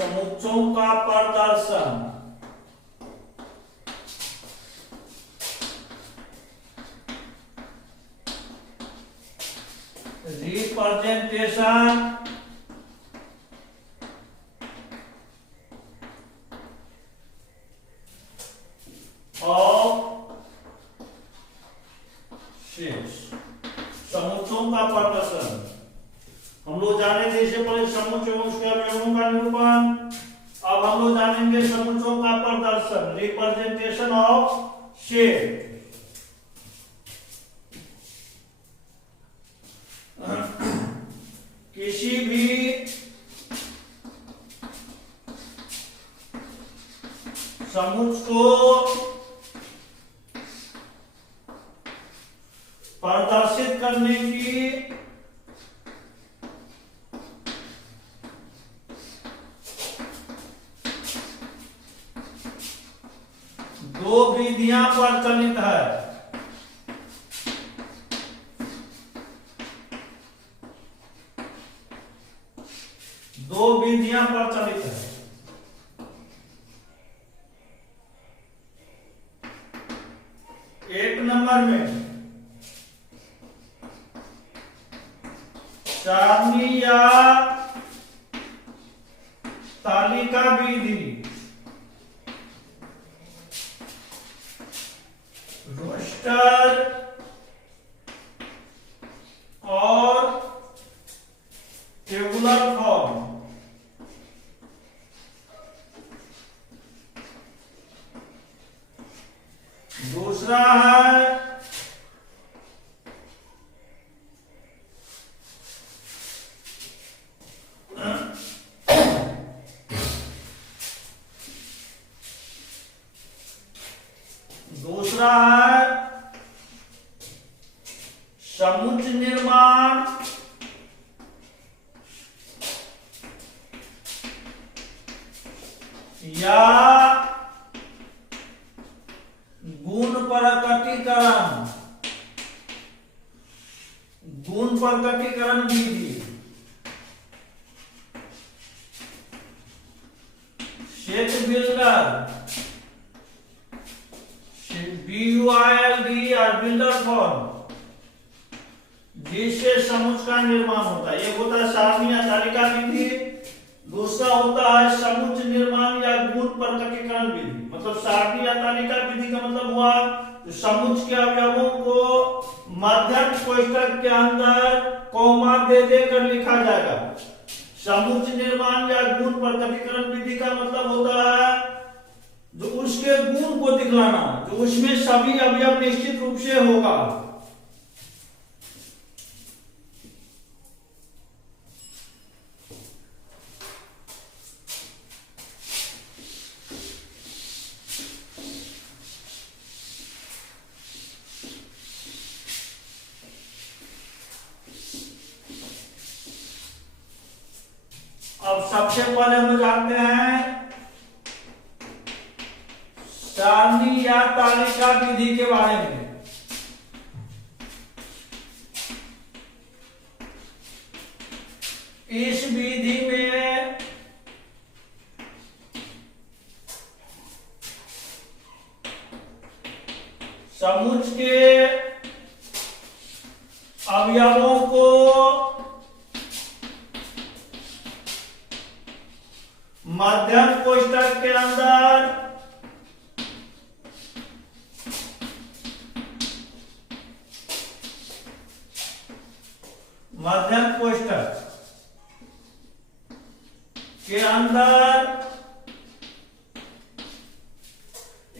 समुच्चयों का प्रदर्शन, representation of shapes, समुच्चयों का प्रदर्शन। हम लोग जाने थे इससे पहले समुच्चय उसके अवयवों का निरूपण, अब हम लोग जानेंगे समुच्चयों का प्रदर्शन, रिप्रेजेंटेशन ऑफ शेप। किसी भी समुच्चय को प्रदर्शित करने की दो विधियां प्रचलित है। दो विधियां प्रचलित है। एक नंबर में सारणी या तालिका विधि, रोस्टर और टेबुलर फॉर्म। दूसरा है समुच्चय निर्माण या गुण प्रकटीकरण, गुण प्रकटीकरण विधि। सेट बिल्डर, BUILD और बिल्डर फॉर्म, जिससे समुच्चय का निर्माण होता है। एक होता है सारणी या तालिका विधि, दूसरा होता है समुच्चय निर्माण या गुण प्रकटीकरण विधि। मतलब सारणी या तालिका विधि का मतलब हुआ समुच्चय के अवयवों को मध्यम कोष्ठक के अंदर कॉमा दे देकर लिखा जाएगा। समुच्चय निर्माण या गुण प्रकटीकरण विधि का मतलब होता है जो उसके गुण को दिखलाना, जो उसमें सभी अवयव निश्चित रूप से होगा। अब सबसे पहले हम जानते हैं सारणी या तालिका विधि के बारे में। इस विधि में समुच्चय के अवयवों को मध्यम कोष्ठक के अंदर मध्यम कोष्ठक के अंदर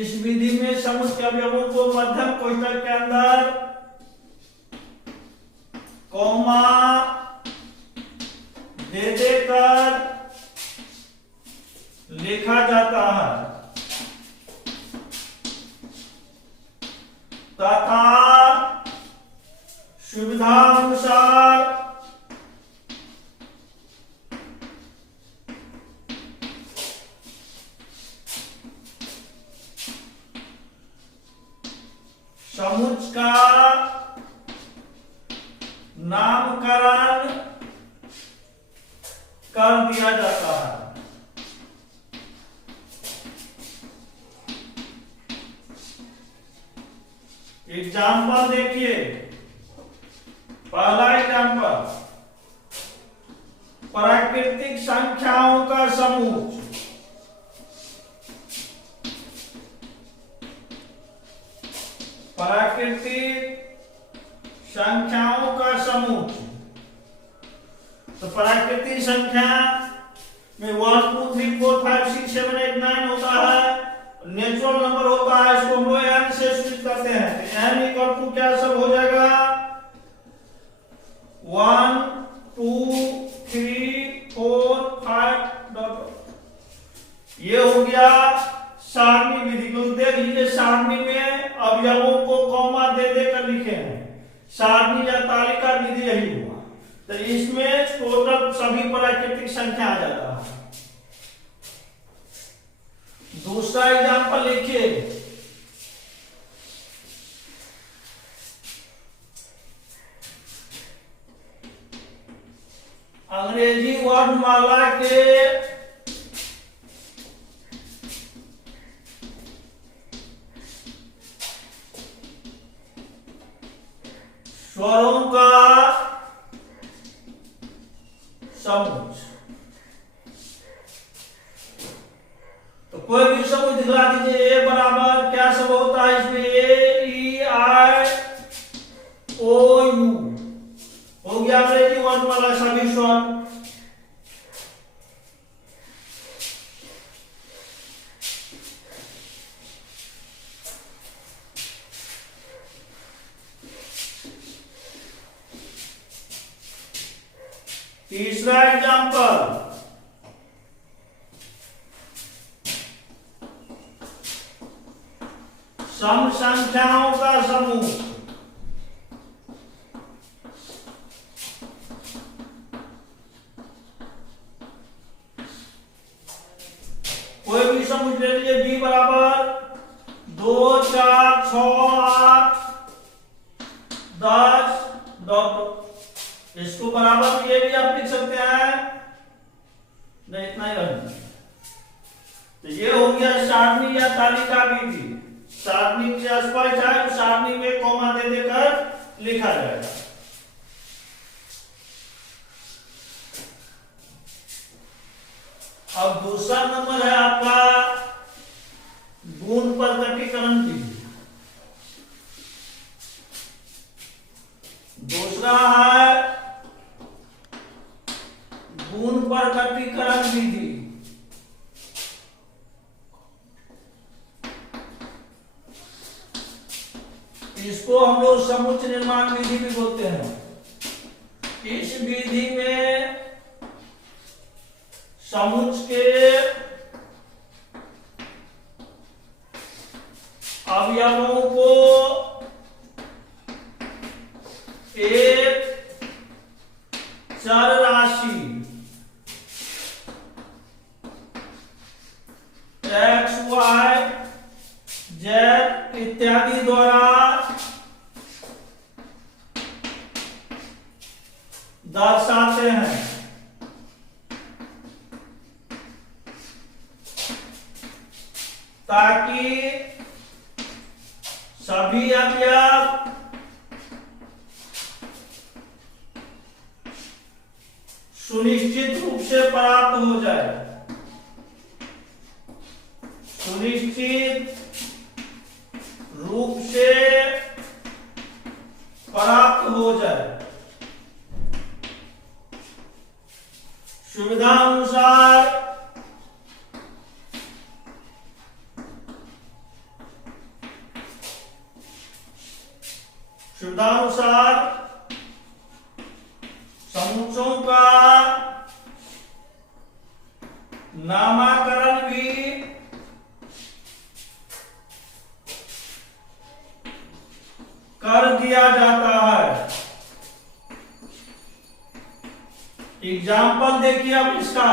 इस विधि में समुच्चय के अवयवों को मध्यम कोष्ठक के अंदर कॉमा दे देकर लिखा जाता है तथा सुविधा अनुसार समुच्चय का नामकरण कर दिया जाता है। एग्जाम्पल देखिए, पहला एग्जाम्पल, प्राकृतिक संख्याओं का समूह। प्राकृतिक संख्याओं का समूह। तो प्राकृतिक संख्या में 1 2 3 4 5 6 7 8 9 होता है, नेचुरल नंबर होता है, इसको हम लोग n से सूचित करते हैं। तो n इक्वल टू क्या सब हो जाएगा, 1 2 3 4 5 ये हो गया सारणी विधि। देख लीजिए, सारणी में अवयवों को कॉमा दे देकर लिखे हैं, सारणी या तालिका विधि यही हुआ। तो इसमें टोटल सभी प्राकृतिक संख्या आ जाता है। दूसरा एग्जाम्पल लिखिए, अंग्रेजी वर्णमाला के स्वरों का समूह। तो कोई भी समूह दिखला दीजिए। ए बराबर क्या सब होता है इसमें, ए ई आई ओ यू हो गया अंग्रेजी वर्णमाला सभी स्वर। तीसरा एग्जाम्पल, सम संख्याओं का समूह। कोई भी समूह ले लीजिए, बी बराबर 2 4 6 8 10 इसको बराबर ये भी आप लिख सकते हैं, नहीं इतना ही रखना। तो ये हो गया सारणी या तालिका विधि। सारणी से स्पष्ट है, सारणी में कॉमा दे देकर लिखा जाएगा। अब दूसरा नंबर है आपका गुण प्रकटीकरण विधि। दूसरा है गुण प्रकटीकरण विधि। इसको हम लोग समुच्चय निर्माण विधि भी बोलते हैं। इस विधि में समुच्चय के अवयवों को एक चर राशि x y z इत्यादि द्वारा दर्शाते हैं। ताकि सभी अवयव सुनिश्चित रूप से प्राप्त हो जाए, सुनिश्चित रूप से प्राप्त हो जाए। सुविधा अनुसार समुच्चयों का नामकरण भी कर दिया जाता है। एग्जाम्पल देखिए अब इसका,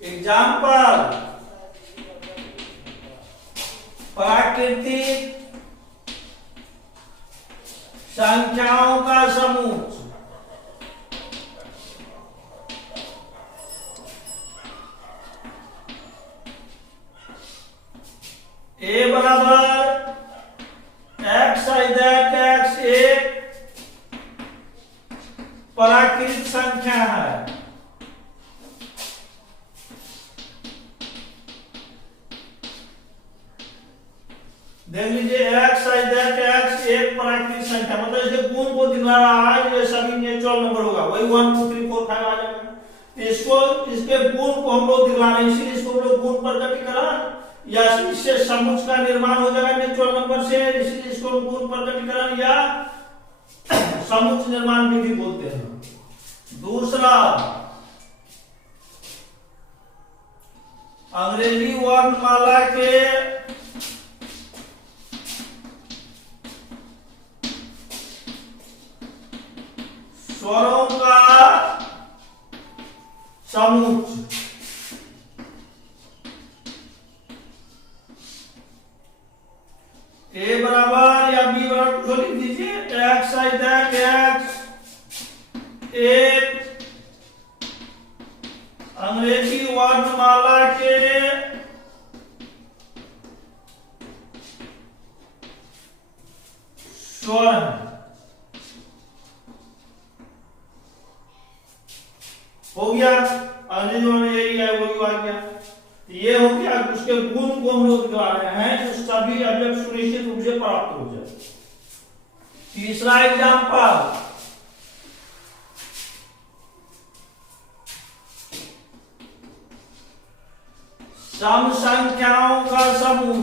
एग्जाम्पल, प्राकृतिक संख्याओं का समूह। ए बराबर एक्स आई दैट एक्स एक प्राकृतिक संख्या है। देख लीजिए एक्स आई दैट एक्स एक प्राकृतिक संख्या, मतलब इसके गुण को दिखा रहा है, ये सभी नेचुरल नंबर होगा, वही 1 2 3 4 5 आ जाएगा। इसको इसके गुण को हम लोग दिखा रहे हैं, इसीलिए इसको हम लोग गुण प्रकटीकरण या इससे समुच्चय का निर्माण हो जाएगा नेचुरल नंबर से, इसलिए इसको गुण प्रकटीकरण या समुच्चय निर्माण विधि बोलते हैं। दूसरा, अंग्रेजी वर्णमाला के स्वरों का समुच्चय। ए बराबर या बी बराबर को लिख दीजिए, एक्स आई दैट एक्स एक अंग्रेजी वर्णमाला के स्वर है। हो गया, अंग्रेजी में यही है, वही आ गया। ये हो गया, उसके गुण को हम लोग दिखा रहे हैं जो सभी अवयव सुनिश्चित रूप से प्राप्त हो जाए। तीसरा एग्जाम्पल, सम संख्याओं का समूह।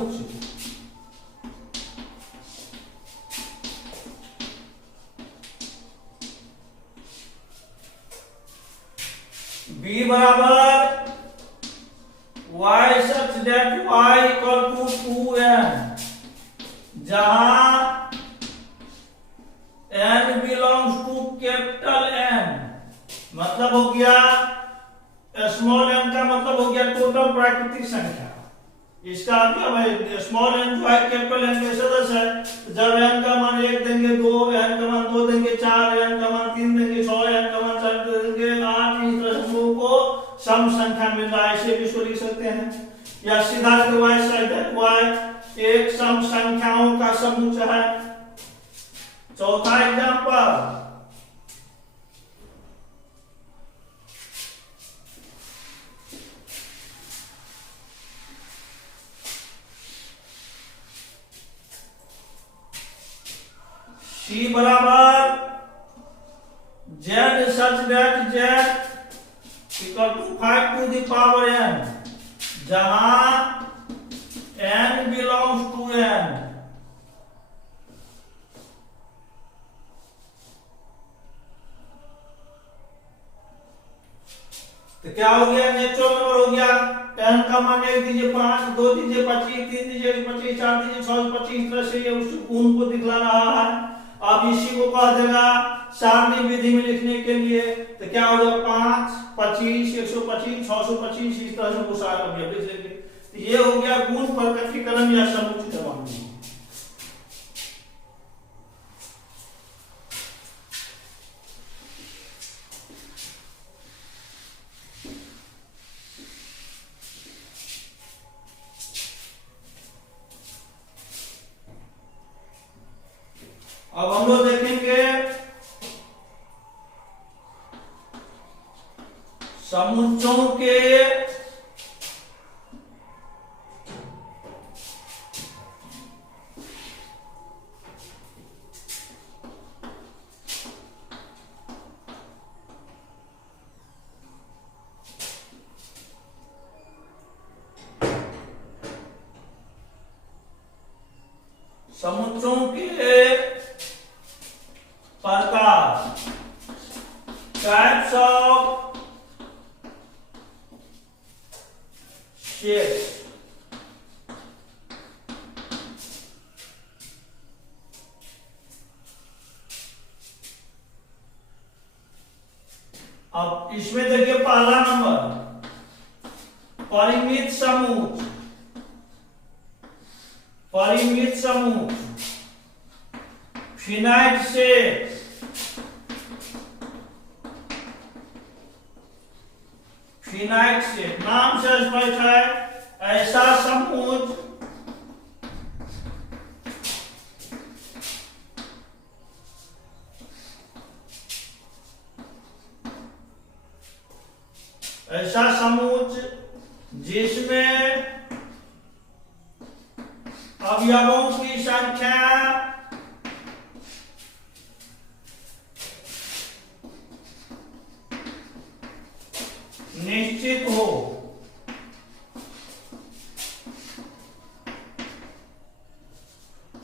बी बराबर y such that y equal to 2n, जहां n belongs to capital N, मतलब हो गया स्मॉल n का मतलब हो गया टोटल प्राकृतिक संख्या। इसका मतलब है स्मॉल n जो है कैपिटल N के सदस्य है। जब n का मान 1 देंगे, 2 n का मान 2 देंगे, 4 n का मान 3 देंगे, 6 n का मान 4 देंगे, 8, इस तरह हम लोगों को सम संख्या मिल रहा है, इसे भी इसको लिख सकते हैं। या सीधा y साइड y एक सम संख्याओं का समुच्चय है। चौथा एग्जांपल, C बराबर z such that z equal to 5 to the power n, जहां n belongs to n। तो क्या हो गया, नेचुरल नंबर हो गया। n का मान 1 दीजिए 5, 2 दीजिए 25, 3 दीजिए 25, 4 दीजिए 6, 25, इस तरह से ये उस गुण को दिखला रहा है। अब इसी को कह देगा सारणी विधि में लिखने के लिए, तो क्या हो जाएगा 5, 25, 125, 625, इस तरह से वो सारा लिख लेंगे। तो ये हो गया गुण प्रकटीकरण या समुच्चय निर्माण। अब हम लोग देखेंगे समुच्चयों के प्रकार, टाइप्स ऑफ शेप्स। अब इसमें देखिए पहला नंबर परिमित समूह, परिमित समूह, फिनाइट सेट, फिनाइट सेट नाम से स्पष्ट है, ऐसा समूह ऐसा समूह जिसमें अवयवों की संख्या निश्चित हो,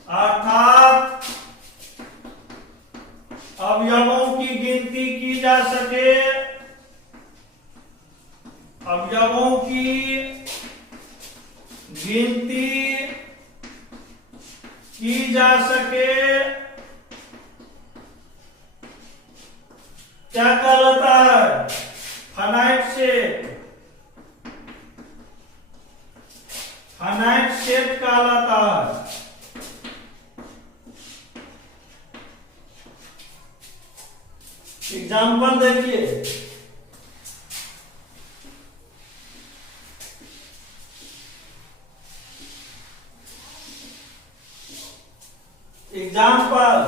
अर्थात अवयवों की गिनती की जा सके, अवयवों की गिनती की जा सके, क्या कहलाता है? फाइनाइट सेट, फाइनाइट सेट कहलाता है। एग्जाम्पल देखिए, एग्जाम्पल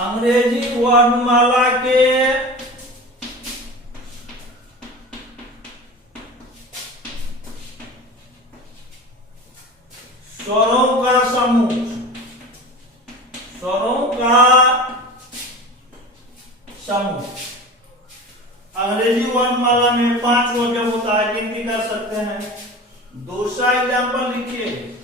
अंग्रेजी वर्णमाला के स्वरों का समूह, स्वरों का समूह। अंग्रेजी वर्णमाला में 5 अवयव होता है, गिनती कर सकते हैं। दूसरा एग्जाम्पल लिखिए,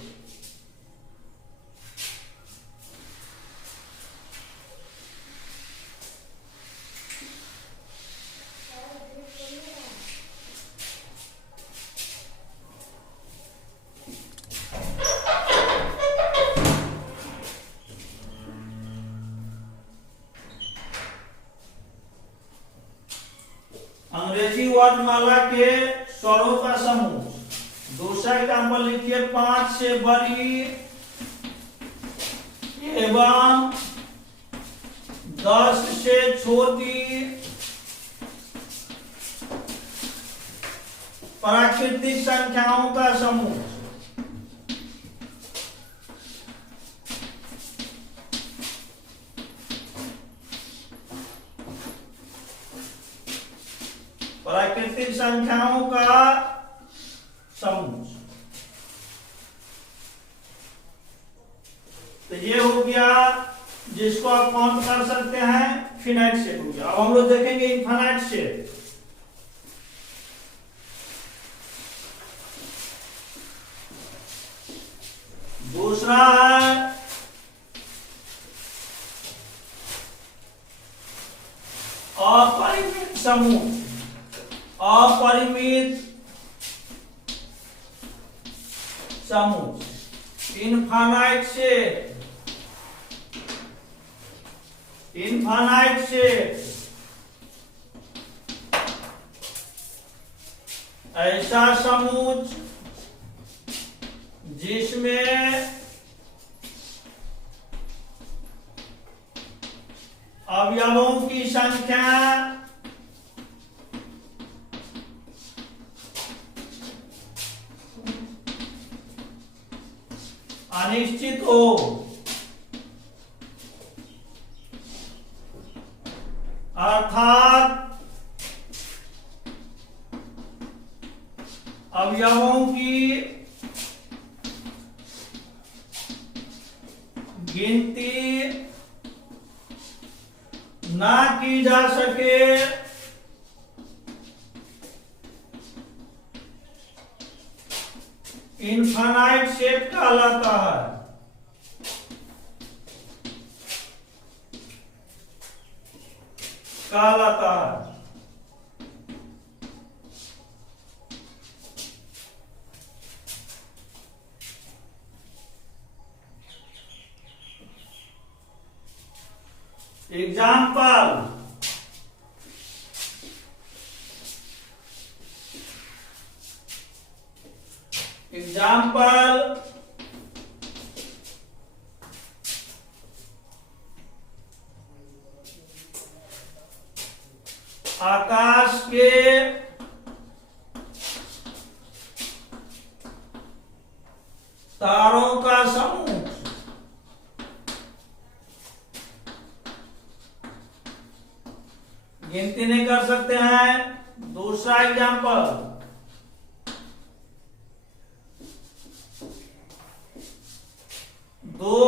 अंग्रेजी वर्णमाला के स्वरों का समूह। दूसरा एग्जाम्पल लिखिए, 5 से बड़ी एवं 10 से छोटी प्राकृतिक संख्याओं का समूह। प्राकृतिक संख्याओं का समूह। तो ये हो गया जिसको आप काउंट कर सकते हैं, फिनाइट सेट हो गया। अब हम लोग देखेंगे इनफाइनाइट सेट। दूसरा है अपरिमित समूह, अपरिमित समूह, इनफाइनाइट सेट, इनफाइनाइट सेट ऐसा समूह जिसमें अवयवों की संख्या अनिश्चित हो, अर्थात अवयवों की गिनती ना की जा सके, इनफाइनाइट सेट कहलाता है। कहलाता है। एग्जाम्पल, एग्जाम्पल आकाश के तारों का समूह, गिनती नहीं कर सकते हैं। दूसरा एग्जाम्पल, दो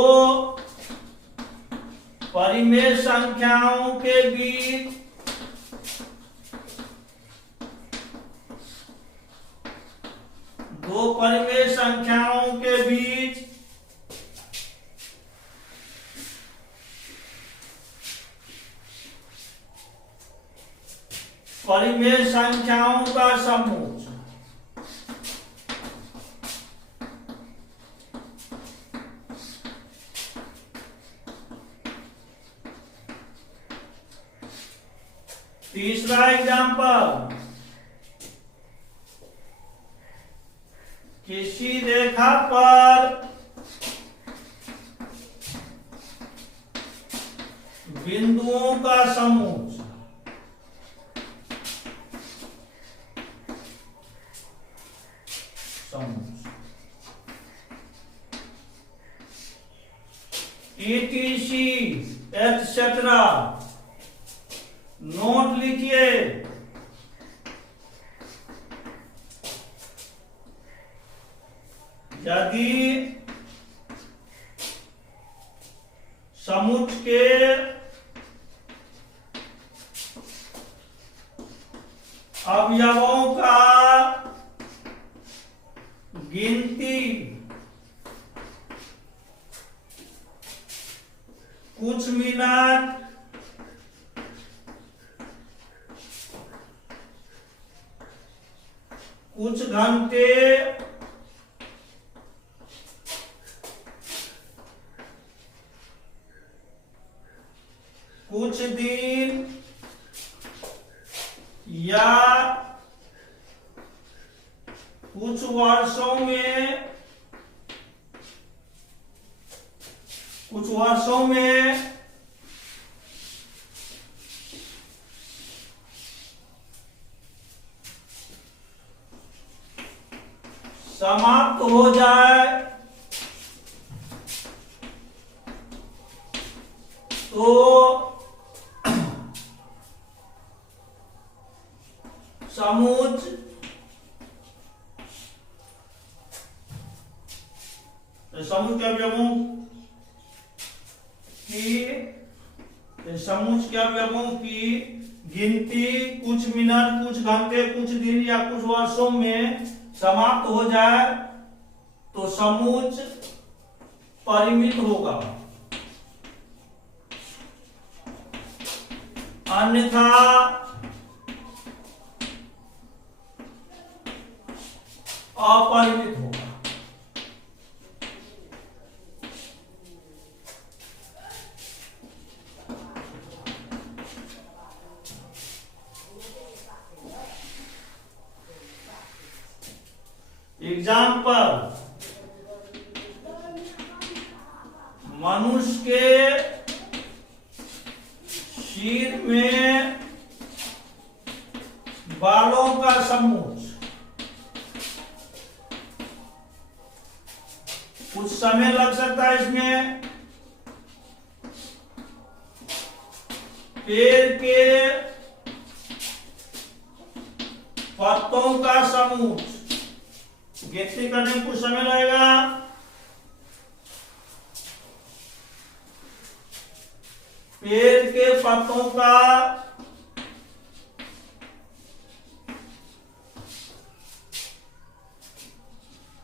परिमेय संख्याओं के बीच दो परिमेय संख्याओं के बीच परिमेय संख्याओं का समूह। तीसरा एग्जाम्पल, किसी रेखा पर बिंदुओं का समूह, ETC etc. नोट लिखिए। यदि समुच्च के अवयवों का गिनती कुछ मिनट कुछ घंटे कुछ दिन या कुछ वर्षों में समाप्त हो जाए तो समुच्च के अवयवों की गिनती कुछ मिनट कुछ घंटे कुछ दिन या कुछ वर्षों में समाप्त हो जाए तो समुच्च परिमित होगा, अन्यथा अपरिमित होगा। एग्जाम्पल, मनुष्य के सिर में बालों का समूह, कुछ समय लग सकता है इसमें। पेड़ के पत्तों का समूह, गिनती करने में कुछ समय लगेगा। पेड़ के पत्तों का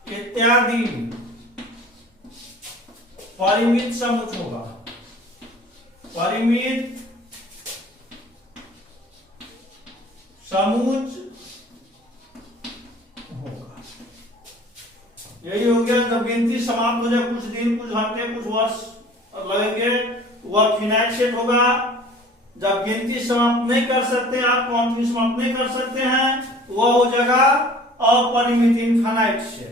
इत्यादि परिमित समुच्च होगा, परिमित समुच्च होगा। यही हो गया। जब गिनती समाप्त हो जाए, कुछ दिन कुछ घंटे कुछ वर्ष लगेंगे, वह फिनाइट सेट होगा। जब गिनती समाप्त नहीं कर सकते, आप काउंटिंग समाप्त नहीं कर सकते हैं, वह हो जाएगा अपरिमित, इनफाइनाइट से।